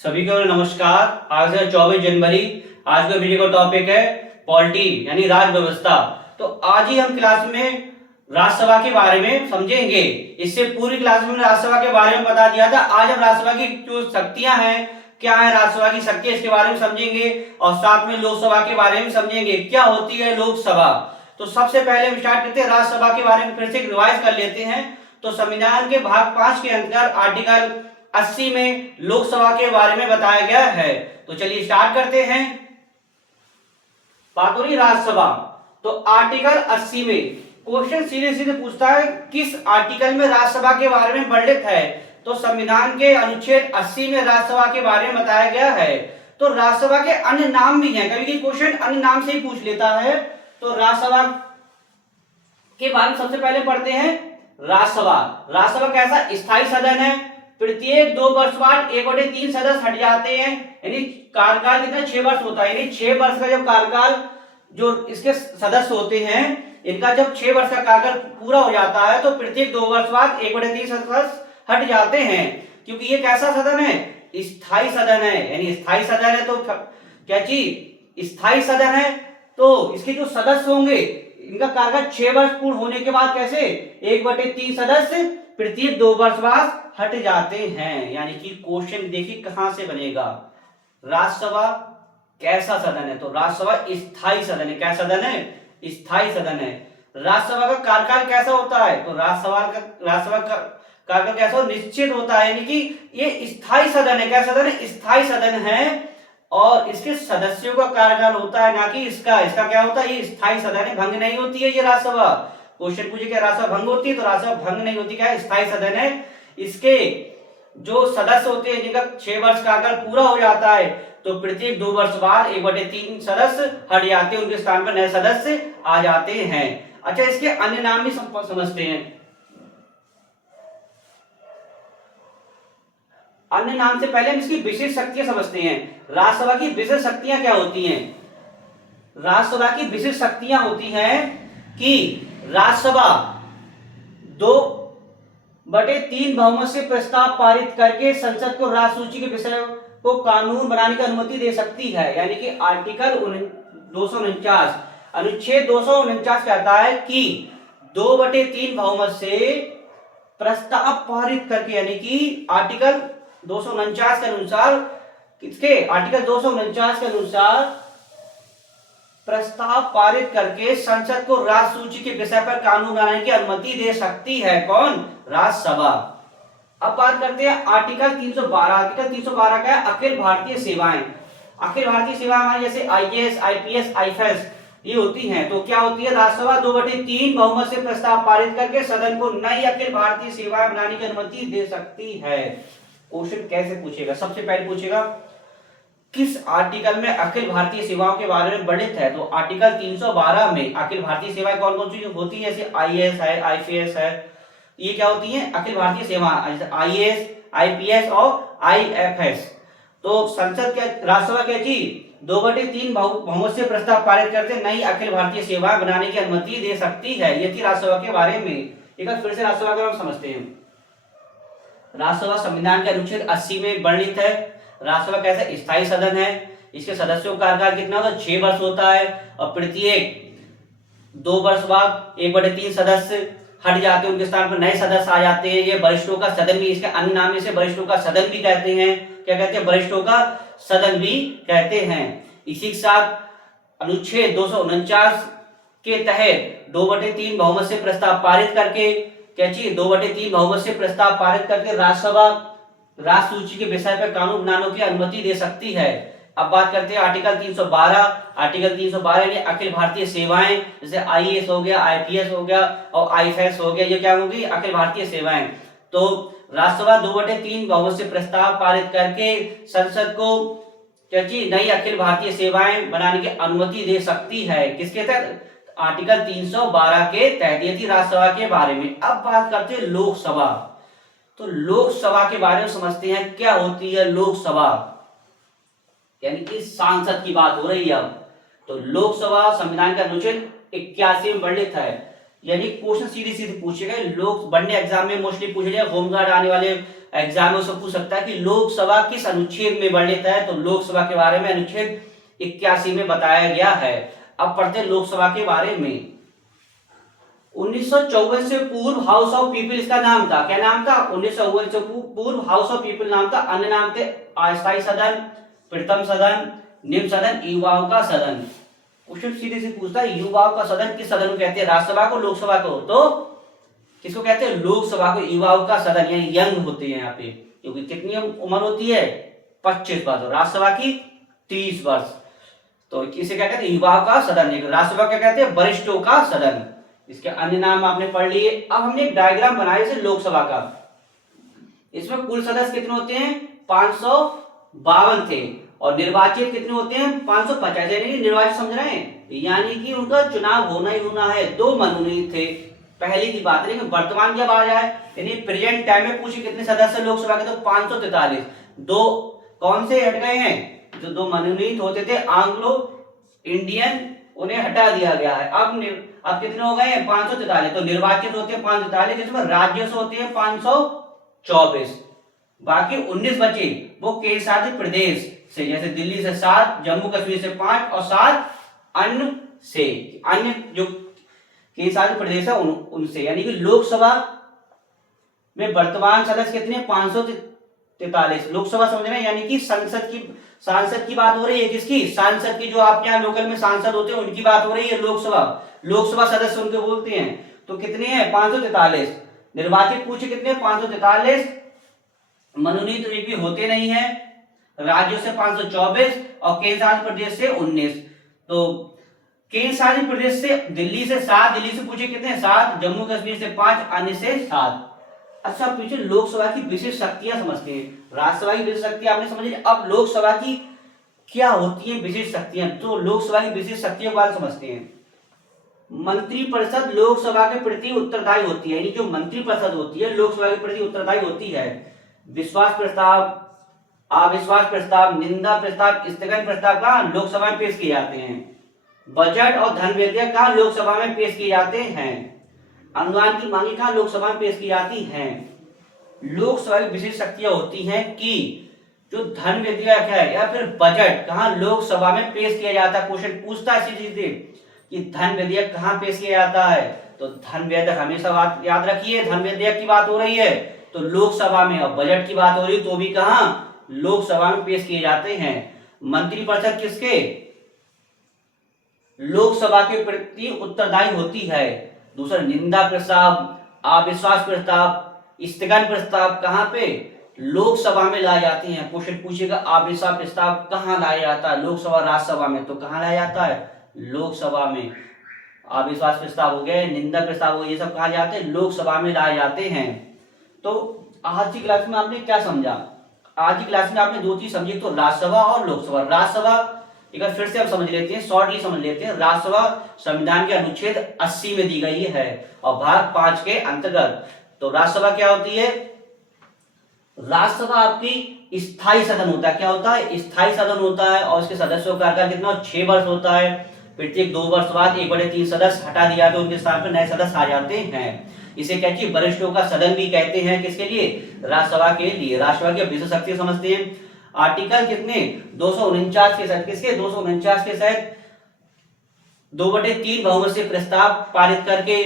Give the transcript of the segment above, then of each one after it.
सभी को नमस्कार। आज है 24 जनवरी। आज का वीडियो का टॉपिक है पॉलिटी यानी राज व्यवस्था। तो आज ही हम क्लास में राज्यसभा के बारे में समझेंगे। इससे पूरी क्लास में राज्यसभा के बारे में बता दिया था। आज हम राज्यसभा की जो शक्तियां हैं, क्या है राज्यसभा की शक्तियां, इसके बारे में समझेंगे और साथ में लोकसभा के बारे में समझेंगे क्या होती है लोकसभा। तो सबसे पहले हम स्टार्ट करते हैं राज्यसभा के बारे में, फिर से रिवाइज कर लेते हैं। तो संविधान के भाग 5 के अंतर्गत आर्टिकल 80 में लोकसभा के बारे में बताया गया है। तो चलिए स्टार्ट करते हैं। बात हो रही राज्यसभा, तो आर्टिकल 80 में क्वेश्चन सीधे सीधे पूछता है किस आर्टिकल में राज्यसभा के बारे में वर्णित है। तो संविधान के अनुच्छेद 80 में राज्यसभा के बारे में बताया गया है। तो राज्यसभा के अन्य नाम भी हैं, कभी कभी क्वेश्चन अन्य नाम से ही पूछ लेता है। तो राज्यसभा के बारे में सबसे पहले पढ़ते हैं। राज्यसभा राज्यसभा कैसा स्थायी सदन है। प्रत्येक 2 वर्ष बाद 1/3 सदस्य हट जाते हैं, यानी कार्यकाल कितना 6 वर्ष होता है। यानी 6 वर्ष का जब कार्यकाल जो इसके सदस्य होते हैं, इनका जब 6 वर्ष का कार्यकाल पूरा हो जाता है तो प्रत्येक 2 वर्ष बाद 1/3 सदस्य हट जाते हैं। क्योंकि ये कैसा सदन है, स्थायी सदन है। यानी स्थायी सदन है तो क्या चीज स्थायी सदन है, तो इसके जो सदस्य होंगे इनका कार्यकाल 6 वर्ष पूर्ण होने के बाद कैसे 1/3 सदस्य प्रत्येक 2 वर्ष बाद हट जाते हैं। यानी कि क्वेश्चन देखिए कहां से बनेगा। राज्यसभा कैसा सदन है, तो राज्यसभा स्थायी सदन है। क्या सदन है, स्थायी सदन है। राज्यसभा का कार्यकाल कैसा होता है, तो राज्यसभा का कार्यकाल कैसा निश्चित होता है। यानी कि ये स्थायी सदन है। क्या सदन है, स्थायी सदन है। और इसके सदस्यों का कार्यकाल होता है, ना कि इसका क्या होता है, ये स्थायी सदन है, भंग नहीं होती है ये राज्यसभा। क्वेश्चन पूछे क्या राज्यसभा भंग होती है, तो राज्यसभा भंग नहीं होती। क्या है, स्थायी सदन है। इसके जो सदस्य होते हैं जिनका 6 वर्ष का कार्यकाल पूरा हो जाता है तो प्रत्येक 2 वर्ष बाद 1/3 सदस्य हट जाते हैं, उनके स्थान पर नए सदस्य आ जाते हैं। अच्छा, इसके अन्य नाम भी समझते हैं। अन्य नाम से पहले हम इसकी विशेष शक्तियां समझते हैं। राज्यसभा की विशेष शक्तियां क्या होती हैं। राज्यसभा की विशेष शक्तियां होती हैं कि राज्यसभा 2/3 बहुमत से प्रस्ताव पारित करके संसद को राजसूची के विषय को कानून बनाने की अनुमति दे सकती है। यानी कि आर्टिकल 249 अनुच्छेद 249 कहता है कि 2/3 बहुमत से प्रस्ताव पारित करके, यानी कि आर्टिकल 249 के अनुसार, किसके आर्टिकल 249 के अनुसार प्रस्ताव पारित करके संसद को राजसूची के विषय पर कानून बनाने की अनुमति दे सकती है। कौन, राज्यसभा। अब बात करते हैं आर्टिकल 312। आर्टिकल 312 का है अखिल भारतीय सेवाएं। अखिल भारतीय सेवाएं जैसे IAS, IPS, IFS ये होती हैं। तो क्या होती है, राज्यसभा 2/3 बहुमत से प्रस्ताव पारित करके सदन को नई अखिल भारतीय सेवाएं बनाने की अनुमति दे सकती है। क्वेश्चन कैसे पूछेगा, सबसे पहले पूछेगा किस आर्टिकल में अखिल भारतीय सेवाओं के बारे में वर्णित है। तो आर्टिकल 312 में अखिल भारतीय सेवाएं कौन कौन सी होती है, जैसे IAS है, IPS है, ये क्या होती है अखिल भारतीय सेवा, IAS, IPS और IFS। तो संसद के राज्यसभा क्या चीज 2/3 बहुमत से प्रस्ताव पारित करते नई अखिल भारतीय सेवा बनाने की अनुमति दे सकती है। ये थी राज्यसभा के बारे में। एक बार फिर से राज्यसभा का नाम समझते हैं। राज्यसभा संविधान के अनुच्छेद 80 में वर्णित है। राज्यसभा कैसा स्थायी सदन है। इसके सदस्यों का कार्यकाल कितना होता है, 6 वर्ष होता है। और प्रत्येक 2 वर्ष बाद 1/3 सदस्य हट जाते हैं, उनके स्थान पर नए सदस्य आ जाते हैं। ये वरिष्ठों का सदन भी, इसके अन्य नाम से वरिष्ठों का सदन भी कहते हैं। क्या कहते हैं, वरिष्ठों का सदन भी कहते हैं। इसी के साथ अनुच्छेद 249 के तहत 2/3 बहुमत से प्रस्ताव पारित करके, क्या चीज 2/3 बहुमत से प्रस्ताव पारित करके राज्यसभा राजसूची के विषय पर कानून बनाने की अनुमति दे सकती है। अब बात करते हैं आर्टिकल 312। आर्टिकल 312 यानी अखिल भारतीय सेवाएं, जैसे IAS हो गया, IPS हो गया और IFS हो गया, ये क्या होगी अखिल भारतीय सेवाएं। तो राज्यसभा 2/3 बहुमत से प्रस्ताव पारित करके संसद को क्या चीज नई अखिल भारतीय सेवाएं बनाने की अनुमति दे सकती है। किसके तहत, आर्टिकल 312 के तहत। ये थी राज्यसभा के बारे में। अब बात करते हैं लोकसभा। तो लोकसभा के बारे में समझते हैं क्या होती है लोकसभा, यानी कि सांसद की बात हो रही है अब। तो लोकसभा संविधान का अनुच्छेद 81 में वर्णित है। यानी क्वेश्चन सीधे सीधे पूछे गए, लोग बनने एग्जाम में मोस्टली पूछे जाए, होमगार्ड आने वाले एग्जाम में उसको पूछ सकता है कि लोकसभा किस अनुच्छेद में वर्णित है, तो लोकसभा के बारे में अनुच्छेद 81 में बताया गया है। अब पढ़ते हैं लोकसभा के बारे में। 1954 से पूर्व हाउस ऑफ पीपल इसका नाम था। क्या नाम था? 1954 से पूर्व हाउस ऑफ पीपल नाम था। अन्य नाम थे अस्थायी सदन, प्रथम सदन, निम्न सदन, युवाओं का सदन। क्वेश्चन सीधे से पूछता है युवाओं का सदन किस सदन को कहते हैं? राज्यसभा को, लोकसभा को? तो किसको कहते हैं? लोकसभा को। युवाओं का सदन यानी यंग होते हैं यहाँ पे, क्योंकि कितनी उम्र होती है? 25 वर्ष। राज्यसभा की 30 वर्ष। तो इसे क्या कहते हैं? युवाओं का सदन। राज्यसभा क्या कहते हैं? वरिष्ठों का सदन। इसके अन्य नाम आपने पढ़ लिए। अब हमने एक डायग्राम बनाया जैसे लोकसभा का। इसमें कुल सदस्य कितने होते हैं? 552 थे, और निर्वाचित कितने होते हैं? 550। यानी निर्वाचित समझ रहे हैं, यानी कि उनका चुनाव होना ही होना है। 2 मनोनीत थे पहले की बात। लेकिन वर्तमान जब आ जाए, यानी प्रेजेंट टाइम में पूछे कितने सदस्य लोकसभा के, तो 543। 2 कौन से हट गए हैं? जो 2 मनोनीत होते थे एंग्लो इंडियन, उन्हें हटा दिया गया है। अब कितने हो गए हैं? 543। तो निर्वाचित होते हैं 543, जिसमें राज्यों से होते हैं 524। बाकी 19 बचे वो केंद्र शासित प्रदेश से, जैसे दिल्ली से 7, जम्मू कश्मीर से 5 और 7 अन्य से, अन्य जो केंद्र शासित प्रदेश है उनसे। यानी कि लोकसभा में वर्तमान सदस्य कितने? 543 लोकसभा, समझ रहे हैं? यानी कि सांसद की बात हो रही है। किसकी? सांसद की। जो आपके यहाँ लोकल में सांसद होते हैं उनकी बात हो रही है। लोकसभा सदस्य उनके बोलते हैं। तो कितने हैं? 543। निर्वाचित पूछे कितने? 543। मनोनीत भी होते नहीं है। राज्यों से 524 और केंद्र शासित प्रदेश से 19। तो केंद्र शासित प्रदेश से दिल्ली से 7, दिल्ली से पूछे कितने? 7, जम्मू कश्मीर से 5, अन्य से 7। अच्छा, पीछे लोकसभा की विशेष शक्तियां समझते हैं। राज्यसभा की विशेष शक्तियां आपने समझ ली। अब लोकसभा की क्या होती है विशेष शक्तियां? तो लोकसभा की विशेष शक्तियों के बारे में समझते हैं। मंत्रिपरिषद लोकसभा के प्रति उत्तरदायी होती है। यानी जो मंत्रिपरिषद होती है लोकसभा के प्रति उत्तरदायी होती है। विश्वास प्रस्ताव, अविश्वास प्रस्ताव, निंदा प्रस्ताव, स्थगन प्रस्ताव कहाँ? लोकसभा में पेश किए जाते हैं। बजट और धन विधेयक कहाँ? लोकसभा में पेश किए जाते हैं। अनुदान की मांगे कहाँ? लोकसभा में पेश की जाती हैं। लोकसभा की विशेष शक्तियां होती हैं कि जो धन विधेयक है या फिर बजट कहाँ? लोकसभा में पेश किया जाता है। क्वेश्चन पूछता है सीधे कि धन विधेयक कहाँ पेश किया जाता है? तो धन विधेयक हमेशा बात याद रखिए, धन विधेयक की बात हो रही है तो लोकसभा में, और बजट की बात हो रही है तो भी कहाँ? लोकसभा में पेश किए जाते हैं। मंत्रिपरिषद किसके? लोकसभा के प्रति उत्तरदायी होती है। दूसरा, निंदा प्रस्ताव, अविश्वास प्रस्ताव, स्थगन प्रस्ताव कहाँ पे? लोकसभा में लाए जाते हैं। क्वेश्चन पूछेगा अविश्वास प्रस्ताव कहाँ लाया जाता है? लोकसभा, राज्यसभा में। तो कहाँ लाया जाता है? लोकसभा में। अविश्वास प्रस्ताव हो गए, निंदा प्रस्ताव हो गए, ये सब कहाँ जाते हैं? लोकसभा में लाए जाते हैं। तो आज की क्लास में आपने क्या समझा? आज की क्लास में आपने 2 चीज समझी, तो राज्यसभा और लोकसभा। राज्यसभा एक बार फिर से हम समझ लेते हैं, शॉर्टली समझ लेते हैं। राज्यसभा संविधान के अनुच्छेद 80 में दी गई है और भाग 5 के अंतर्गत। तो राज्यसभा क्या होती है? राज्यसभा आपकी स्थायी सदन होता है। क्या होता है? स्थायी सदन होता है, और इसके सदस्यों का कार्यकाल कितना? 6 वर्ष होता है। प्रत्येक 2 वर्ष बाद 1/3 सदस्य हटा दिया जाते हैं, उनके स्थान पर नए सदस्य आ जाते हैं। इसे क्या कि वरिष्ठों का सदन भी कहते हैं। किसके लिए? राज्यसभा के लिए। राज्यसभा की विशेष शक्ति समझते हैं। आर्टिकल कितने? 249 के तहत। किसके? 249 के तहत 2/3 बहुमत से प्रस्ताव पारित करके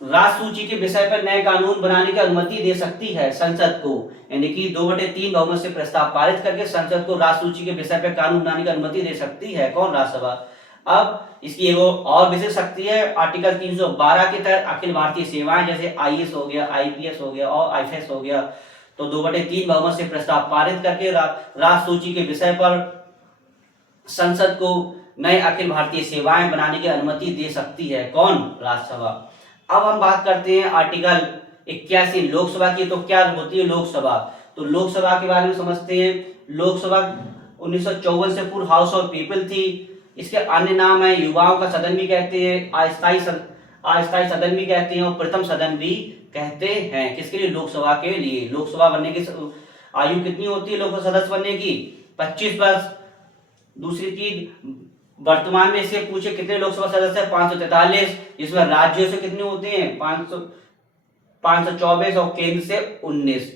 राष्ट्र सूची के विषय पर नए कानून बनाने की अनुमति दे सकती है संसद को। यानी कि 2/3 बहुमत से प्रस्ताव पारित करके संसद को राष्ट्र सूची के विषय पर कानून बनाने की अनुमति दे सकती है। कौन? राज्यसभा। अब इसकी एक और विशेष शक्ति है, आर्टिकल 312 के तहत अखिल भारतीय सेवाएं, जैसे आईएएस हो गया, आईपीएस हो गया और आईएफएस हो गया, तो 2/3 बहुमत से प्रस्ताव पारित करके राष्ट्र सूची के विषय पर संसद को नए अखिल भारतीय सेवाएं बनाने की अनुमति दे सकती है। कौन? राज्यसभा। अब हम बात करते हैं आर्टिकल 81 लोकसभा की। तो क्या होती है लोकसभा? तो लोकसभा के बारे में समझते हैं। लोकसभा 1954 से पूर्व हाउस ऑफ पीपल थी। इसके अन्य नाम है, युवाओं का सदन भी कहते हैं, अस्थायी सदन भी कहते हैं, और प्रथम सदन भी कहते हैं। किसके लिए? लोकसभा के लिए। लोकसभा बनने की आयु कितनी होती है लोकसभा सदस्य बनने की? 25 वर्ष। दूसरी चीज, वर्तमान में इससे पूछे कितने लोकसभा सदस्य हैं, 543, जिसमें राज्यों से कितने होते हैं, 524 और केंद्र से 19।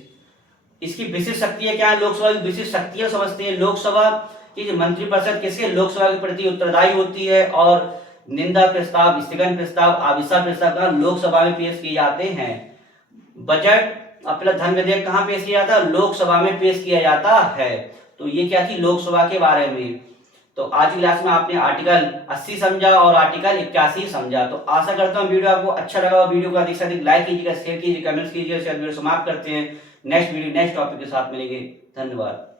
इसकी विशिष्ट शक्तियां क्या है, लोकसभा की विशिष्ट शक्तियां समझते हैं। लोकसभा की जो मंत्रिपरिषद किसके, लोकसभा के प्रति उत्तरदायी होती है, और निंदा प्रस्ताव, स्थगन प्रस्ताव, अविश्वास प्रस्ताव का लोकसभा में पेश किए जाते हैं। बजट अपना धन विधेयक कहाँ पेश किया जाता है, लोकसभा में पेश किया जाता है। तो ये क्या थी लोकसभा के बारे में। तो आज की क्लास में आपने आर्टिकल 80 समझा और आर्टिकल 81 समझा। तो आशा करता हूँ वीडियो आपको अच्छा लगा। वीडियो को अधिक से अधिक लाइक कीजिएगा, शेयर कीजिए, कमेंट्स कीजिए। वीडियो समाप्त करते हैं। नेक्स्ट वीडियो नेक्स्ट टॉपिक के साथ मिलेंगे। धन्यवाद।